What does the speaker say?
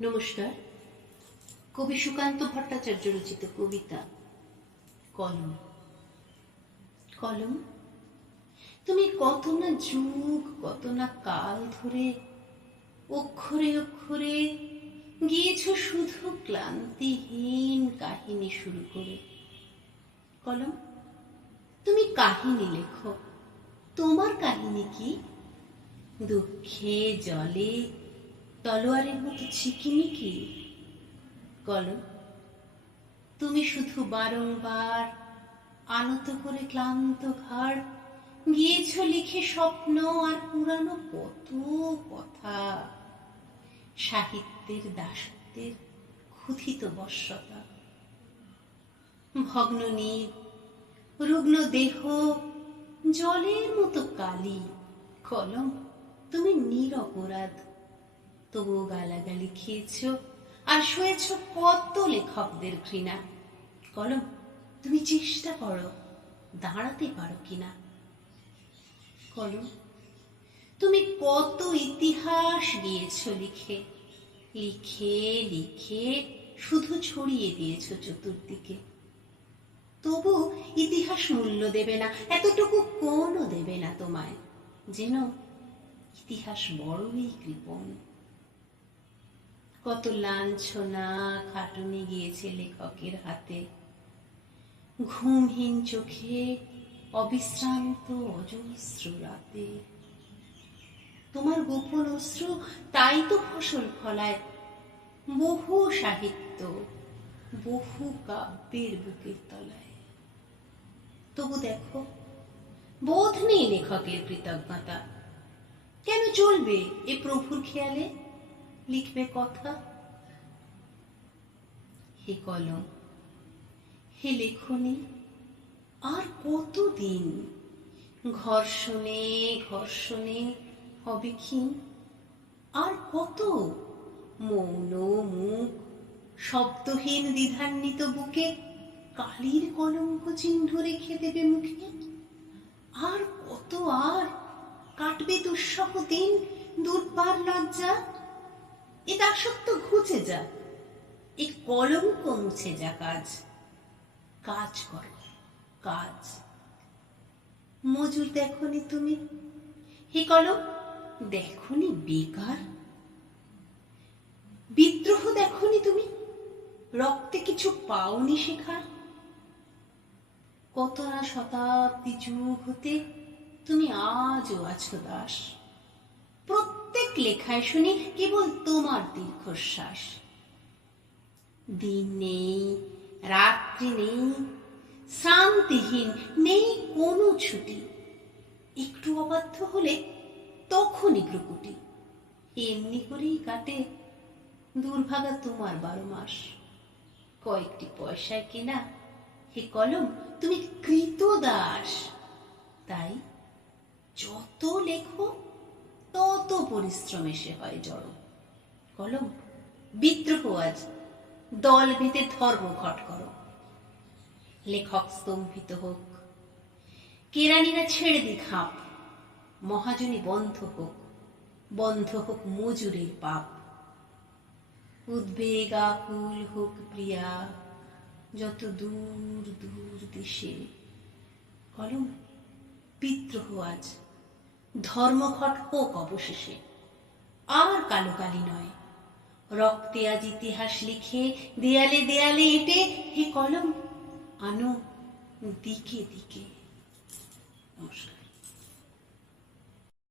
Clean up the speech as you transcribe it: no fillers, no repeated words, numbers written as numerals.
নমস্কার। কবি সুকান্ত ভট্টাচার্য রচিত কবিতা কলম। কলম, তুমি কত না যুগ, কত না কাল ধরে অক্ষরে অক্ষরে গিয়েছ শুধু ক্লান্তিহীন কাহিনী শুরু করে। কলম, তুমি কাহিনী লেখো। তোমার কাহিনী কি? দুঃখে জলে তলোয়ারের মতো ছিকিমিকি? কলম, তুমি শুধু বারংবার আনত করে ক্লান্ত ঘাড় গিয়েছ লিখে স্বপ্ন আর পুরানো কত কথা, সাহিত্যের দাসত্বের ক্ষুধিত বশ্যতা। ভগ্ন নীড়, রুগ্ন দেহ, জলের মতো কালি। কলম, তুমি নিরপরাধ, তবুও গালাগালি খেয়েছ আর শুয়েছ কত লেখকদের ঘৃণা। কলম, তুমি চেষ্টা করো, দাঁড়াতে পারো কিনা। কলম, তুমি কত ইতিহাস গিয়েছ লিখে লিখে লিখে শুধু ছড়িয়ে দিয়েছ চতুর্দিকে। তবু ইতিহাস মূল্য দেবে না, এতটুকু কোনো দেবে না তোমায়, যেন ইতিহাস বড়ই কৃপণ। কত লাঞ্ছনা খাটুনি গিয়েছে লেখকের হাতে, ঘুমহীন চোখে অবিশ্রান্ত অজস্র রাতে। তোমার গোপন অশ্রু তাই তো ফসল ফলায় বহু সাহিত্য, বহু কাব্যের বুকের তলায়। তবু দেখো, বোধ নেই লেখকের কৃতজ্ঞতা। কেন চলবে এ প্রভুর খেয়ালে লিখবে কথা? হে কলম, হে লেখনী, আর কতদিন ঘর্ষণে ঘর্ষণে হবে ক্ষীণ? আর কত মৌন মুখ, শব্দহীন দ্বিধান্বিত বুকে কালির কলঙ্ক চিহ্ন রেখে দেবে মুখে? আর কত আর কাটবে দুঃসহ দিন, দুর্বার লজ্জা? এ দাসত্ব ঘুচে যাক, এ কলঙ্ক মুছে যাক আজ। কাজ করো, কাজ। মজুর দেখনি তুমি? হে কলম, দেখনি বেকার? বিদ্রোহ দেখনি তুমি? রক্তে কিছু পাওনি শেখার? কত না শতাব্দী যুগ হতে তুমি আজও আছো দাস। প্রত্যেক লেখায় শুনি কেবল তোমার দীর্ঘশ্বাস। দিন নেই, রাত্রি নেই, শ্রান্তিহীন নেই কোনো ছুটি। একটু অবাধ্য হলে তখনই ভ্রুকুটি। এমনি করেই কাটে দুর্ভাগা তোমার 12 মাস। কয়েকটি পয়সায় কেনা হে কলম, তুমি কৃতদাস। তাই যত লেখো তত পরিশ্রম এসে হয় জড়ো। কলম, বিদ্রোহ আজ, দল বেঁধে ধর্মঘট করো। লেখক স্তম্ভিত হোক, কেরানিরা ছেড়ে দিক হাঁপ, মহাজনী বন্ধ হোক, বন্ধ হোক মজুরের পাপ। উদ্বেগ আকুল হোক প্রিয়া যত দূর দূর দেশে। কলম, বিদ্রোহ আজ, ধর্মঘট হোক অবশেষে। আর কালো কালি নয়, রক্তে আজ ইতিহাস লিখে দেয়ালে দেয়ালে এঁটে হে কলম, আনো দিকে দিকে।